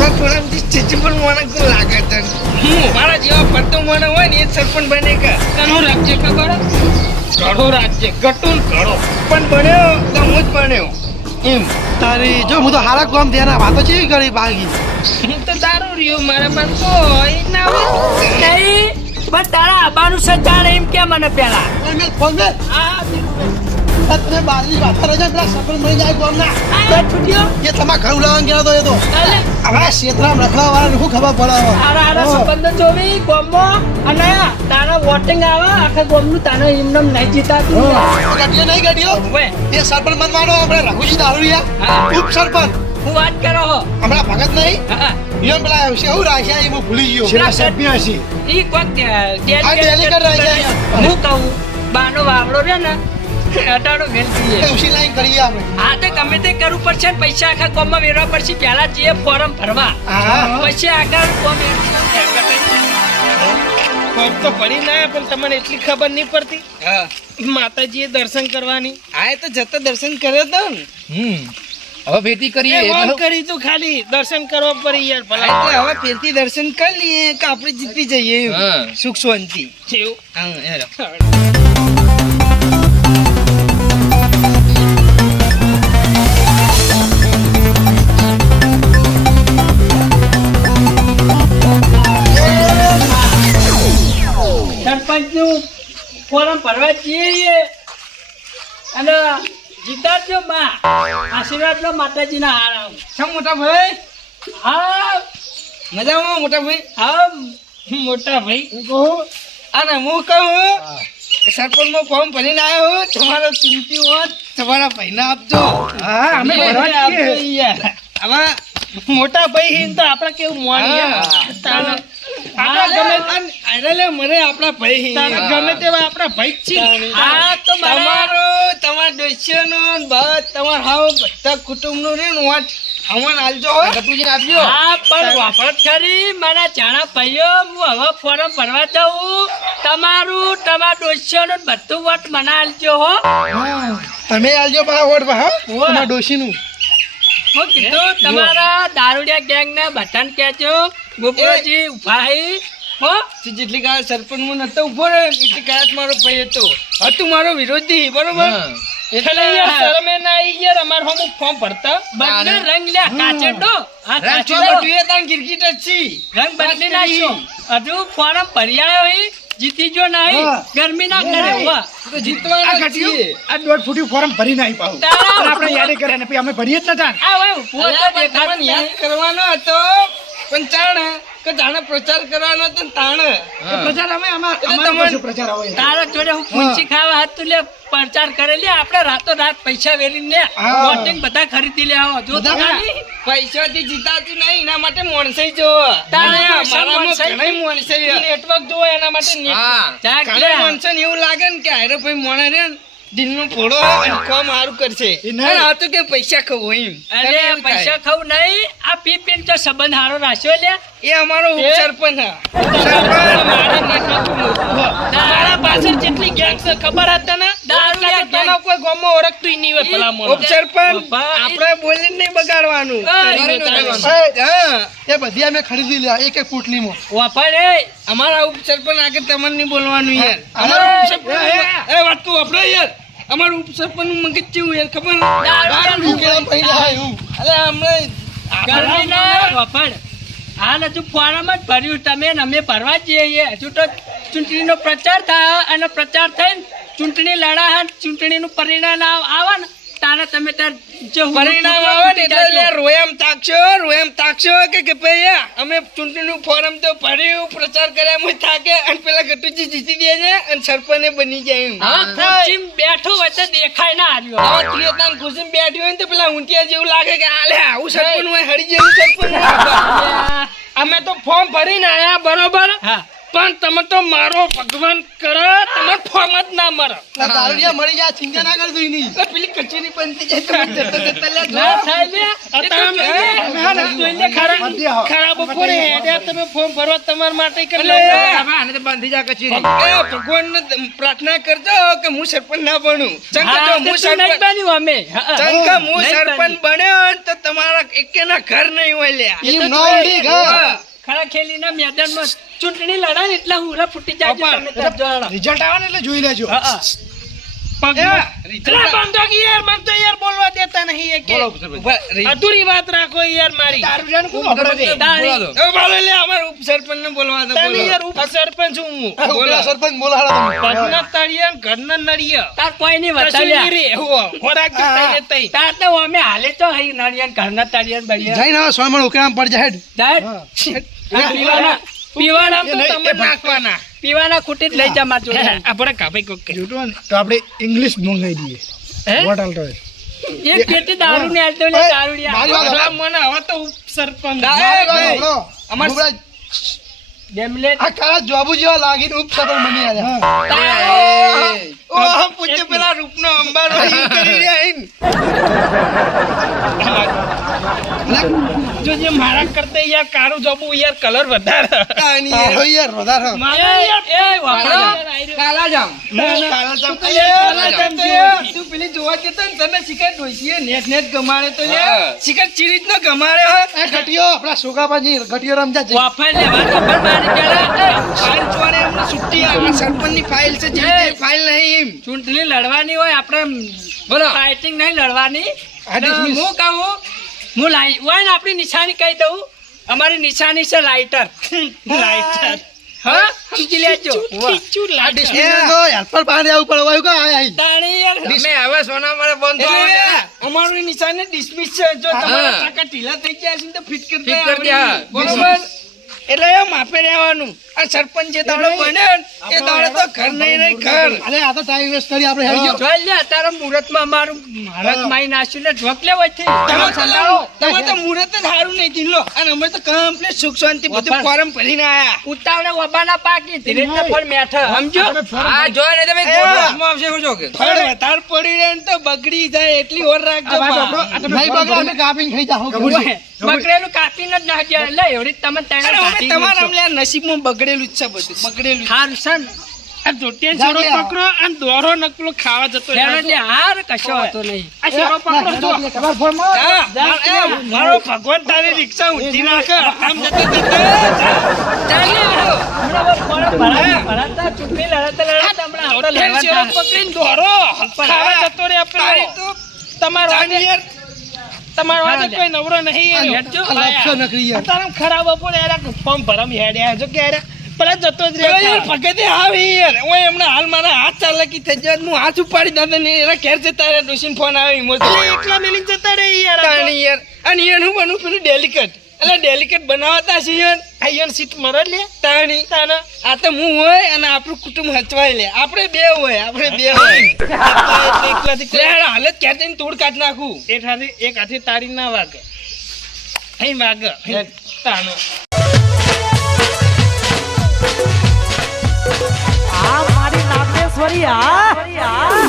ચીચી પણ મને કોઈ લાગે તને હું મારા જેવા ફરતો મને હોય ને એ સરપંચ બને કે. તનું રાજ્ય ખબર ઘડો રાખજે ગટુન ઘડો પણ બન્યો તો હું જ બન્યો. એમ. તારી જો હું તો હારા કોમ ધ્યાન વાતો છે કરી બાગી હું તો દારૂ રહ્યો મારા મન કોઈ ના હોય. નહીં પણ તારા આબાનું સજાણ એમ કે મને પેલા. ફોન ફોન આ તમે બારની વાત કરે પેલા સરપંચ મળી જાય કોમ બે છૂટ્યો? એ તમારા ઘર ઉલાવવાનું ગયા તો એ તો? હવે ક્ષેત્રમાં રખવા વાળાને શું ખબર પડે? આરા આરા હો. જોવી ગોમમાં અને તારા વોટિંગ આવે આખા ગોમનું તાને નહીં નહીં એ સરપંચ બનવાનો આપણે રઘુજી દારૂડિયા. હા. ઉપ સરપંચ. હું વાત કરો હો. હમણાં ભગત નહીં? પેલા શેહુ રાખ્યા એ હું ભૂલી ગયો. છેલ્લા સભ્ય હશે ઈ કોક. હું કહું બાનો વાવડો રે ને અટાડો મેલ એ ઉસી લાઈન કરી આપણે હા તો ગમે તે કરવું પડશે ને પૈસા આખા કોમમાં વેરવા પડશે પહેલા જે ફોર્મ ભરવા. હા. પછી આગળ કોમ પગ તો પડી ના પણ તમને એટલી ખબર નહીં પડતી? હા. માતાજીએ દર્શન કરવાની. આ તો જતા દર્શન કર્યો તો ને. હવે ભેટી કરીએ એ કરી તું ખાલી. દર્શન કરવા પડી યાર ભલા. એટલે હવે ફેરથી દર્શન કરી લઈએ કે આપણે જીતી જઈએ હા. સુખ શાંતિ. એવું. હા હેરો. ફોરમ ભરવા જઈએ અને જીતાડજો માં. આશીર્વાદ લો માતાજીના હારા શા મોટા ભાઈ? હા મજામાં મોટા ભાઈ? હા મોટા ભાઈ. અને હું કહું સરપંચ સરપંચમાં ફોર્મ ભરીને આવ્યો હું. તમારો કિંમતી હોત તમારા ભાઈને આપજો. હા અમે ભરવા આપજો છીએ. મોટા ભાઈ હિન તો આપણે કેવું મોની ભાઈ ગમે તેવા ભાઈ તો તમારો તમારા તમારા હાવ બધા રે આલજો ગટુજીને આપજો. હા પણ વાપરત ખરી મારા જાણા ભાઈઓ હું હવે ફોરમ ભરવા જાઉં. તમારું તમારા ડોસીઓનું બધું વટ મને આલજો હો. તમે આલજો મારા વોટ પા હા? હોવે. તમારા ડોશીનું હું કીધું તમારા દારૂડિયા ગેંગ ને બટન કેચો ગોપાલજી ઉભાઈ. હો? જેટલી કાળ સરપંચમાં નતો ઊભો રહ્યો એટલી કાળ મારો ભાઈ હતો. હતું મારો વિરોધી બરોબર? હા. એટલે યાર શરમે ના આવી યાર અમાર હમ ફોર્મ ભરતા. બંને રંગ લે કાચડો. આ કાચડો. કાચંડો એ તાન ક્રિકેટર છી. રંગ બદલી નાખ્યો. હજુ ફોર્મ ભરી આવ્યો હી જીતી જો નહીં ગરમી ના કરે વાહ તો જીતવાના છીએ. આ દોઢ ફૂટી ફોર્મ ભરી નાખી પાછું આપણે યાદ કરે ને અમે ભરીએ જ નતા. કરવાનો હતો. પણ ચાણ કે તાણે પ્રચાર કરવાનો હતો તાણે. પ્રચાર અમે અમારે પ્રચાર આવે તારા જોડે હું પૂછી ખાવા હાથ તું લે પ્રચાર કરેલી આપણે રાતો રાત પૈસા વેરી લે. હા. વોટિંગ બધા ખરીદી લે આવો. જો પૈસા થી જીતાતું નહીં એના માટે મોણસે જો તારે અને પૈસા ઘણાય મોણસાઈ નેટવર્ક જોવો એના માટે net- હા જાગ લે. ઘણા માણસોને એવું લાગે ને કે હારો ભાઈ મોણે રે દિલનો ફોડો અને કામ કરશે. આ તો કે પૈસા ખવો એમ. અરે પૈસા થાય. નહીં. આ પી પીને તો સંબંધ હારો રાખ્યો લે. એ અમારો એ? ઉપસરપંચ હા. મારા પાછળ જેટલી gang છે ખબર હતા ને કોઈ ગામમાં ઓળખતું નહીં હોય ભલા મોણા. ઉપસરપંચ આપણે બોલીને નહીં બગાડવાનું. ઓય, ઓય, હા એ બધી અમે ખરીદી લ્યા એક એક પુટલીમાં વાપર એ અમારા ઉપસરપંચ આગળ તમારે નહીં બોલવાનું યાર. અમારા એ, ઉપસરપંચ એ વાત તું વાપરો યાર. અમારું ઉપસરપંચનું મગજ કેવું યાર ખબર? અરે હમણાં દારૂ ગરમી ના હજુ ફોરમ જ ભર્યું. તમે અમે ભરવા જઈએ. હજુ તો ચૂંટણીનો પ્રચાર થાય અને પ્રચાર થઈને ચૂંટણી લડા ચૂંટણીનું પરિણામ આવે ને. તારે તમે તાર જો પરિણામ આવે ને એટલે રોયમ તાકશો રોયમ તાકશો કે કે ભૈયા અમે ચૂંટણીનું ફોરમ તો ભર્યું પ્રચાર કર્યા અમે થાકે અને પેલા ગટુજી જીતી દે છે અને સરપંચ બની જાય હા ખુરશીમાં બેઠો હોય તો દેખાય ના આવ્યો હા તું એ તાન ખુશીમાં બેઠી હોય ને તો પેલા ઊંટિયા જેવું લાગે કે આલે આવું સરપંચ હોય હરી જેવું સરપંચ અમે તો ફોર્મ ભરીને આયા બરોબર? હા. પણ તમે તો મારો ભગવાન કરો તમે ફોર્મ જ ના મરો. દારૂડિયા મળી ગયા ચિંતા ના કરજો એની. એટલે પેલી કચેરી બનતી જાય તો જતો જતો લે ના થાય લે તમે જોઈ લે ખરા ખરા બપોરે હેડ્યા તમે ફોર્મ ભરવા તમારા માટે કરી લો આમાં આને તો બંધ થઈ કચેરી. એ ભગવાનને પ્રાર્થના કરજો કે હું સરપંચ ના બનું. ચંકા હા, જો તો હું નહીં સરપંચ બન્યું અમે. ચંકા હું સરપંચ બન્યો તો તમારા એકેના ઘર નહીં હોય લ્યા. ઈ નો ઘર. હા. ખરા ખેલીના મેદાનમાં ચૂંટણી લડાય ને એટલે હુરા ફૂટી જાય તમે રિઝલ્ટ આવે ને એટલે જોઈ લેજો હા, હા. યાર મને તો યાર બોલવા નહીં એ કે અધૂરી વાત રાખો યાર મારી દારૂડિયાનું કોણ ખબર છે? તારી. બોલો હવે બોલો લે અમારા બોલવા દો, બોલો. યાર ઉપસરપંચ હું આ સરપંચ બોલાડો તમે. તળિયા ઘરના નળિયા તાર કોઈ નહીં કશું વતાલ્યા. રે હો ખોરાક જે તઈ તઈ. તાર તો અમે હાલે તો હઈ નળિયા ઘરના તાળિયા બળિયા. જઈને હવે સોયમણ ઉકેલામ પડી જાય હેડ. પીવાના પીવાના તો તમે નાખવાના પીવાના ખૂટી જ લઈ જા માર જોડે. આપણે કાપી કોક કે. જોતો ને તો આપણે ઇંગ્લિશ મંગાઈ દઈએ વોટ ઓલ એક પેટી દારૂ ને આલતો લે દારૂડિયા. મને હવે તો. અમાર- ભૂપરાજ, ડેમલેટ. આ કાળા જોબુ જેવા લાગીને બની ઓહો, પૂછ્યો પેલા રૂપનો અંબારો કરી રહ્યા. જો જે મારા કરતા યાર કાળું જબું યાર કલર વધારે કાની તારો યાર વધારે. એ વાપરો. કાલા જામ કાળા જામ. અલે, જામ તું પેલી જોવા ને તને શિકાર ડોશીએ નેટ નેટ ગમાડે તો યાર. હા. શિકાર ચીરીત નો ગમાડે હો. આ ઘટીયો આપણા સોગાબાજી ઘટીયો રમજા વાફા લેવા ખબર ફાઇલ ચોરે એમને છૂટી આવે. સરપંચની ફાઇલ છે જે ફાઇલ નહીં એમ. ચૂંટણી લડવાની હોય આપણે બોલો ફાઇટિંગ નહીં લડવાની. હું કહું હું લાઈ હોય ને આપણી નિશાની કહી દઉં અમારી નિશાની છે લાઇટર લાઈટર હા સમજી લેજો હેલ્પર આય. તાણી હવે સોના મારે બંધ. અમારું નિશાને ડિસમિસ છે જો તમારા ઢીલા થઈ ગયા છે તો ફિટ કરી દે. બરોબર એટલે એ માપે રહેવાનું. આ સરપંચ જે દાડો બને એ દાડો તો ઘર નહીં રહી ઘર. અરે આ તો ટાઈમ વેસ્ટ કરી આપણે હેડી. જોઈ લે અત્યારે મુહૂર્તમાં મારું ભારત માઈ નાસ્યું ને ઢોક લેવો છે તમે તો- તમે તો મુહૂર્ત જ સારું નહીં થયું અને અમે તો કમ્પ્લીટ સુખ શાંતિ બધું. ફોરમ ભરીને આયા. ઉતાવળે વબાના પાકી. ધીરે ધીરે ફળ મેઠા. સમજો? આ જો ને તમે ગોળમાં આવશે છો કે? ફળ વધાર પડી રહે ને તો બગડી જાય એટલી ઓર રાખજો ભાઈ બગડા. અમે કાપીને ખાઈ જાઓ. બકરેલું કાપીને જ નાખ્યા એટલે એવડી તમે અરે તમારા નસીબમાં બગડેલું જ છે બધું બગડેલું. હાર સન આ જોટિયા શેરો પકડો અને દોરો નકલો ખાવા જતો એટલે હાર કશો હતો નહીં. આ શેરો પકડો તમારા ફોનમાં હા, એ, મારો ભગવાન તારી રિક્ષા ઊંચી નાખે આમ જતા જતા. જોટિયા શેરો પકડીને દોરો. ખાવા જતો રહે તારી પેલો તો તમારો તારી યાર તમારો આજે કોઈ નવરો નહીં એનો. લપસો નકરી યાર. તારા ખરાબ બપોરે યાર ફોર્મ ભરમ હેડ્યા જો કે યાર પેલા જતો જ રહ્યો યાર ભગતે આવી યાર. હું એમના હાલ મારા હાથ ચાલાકી થઈ જાય હું હાથ ઉપાડી દાદા ને એના ઘેર જતા રહ્યા. ડોશીને ફોન આવી. મોટો એકલા મેલી જતા રે યાર. યાર. અને એનું બનવું? પેલું ડેલિકેટ એટલે ડેલિકેટ બનાવતા છે યાર આયન સીટ મરે લે. તાણી તાના. આ તો હું હોય અને આપણું કુટુંબ હચવાય લે. આપણે બે હોય આપણે બે હોય. એટલે હાલત ક્યાં જઈને તોડ કાઢ નાખું? એક હાથે એક હાથે તારી ના વાગે. અહીં વાગે તાનો. આ મારી નાગેશ્વરી આ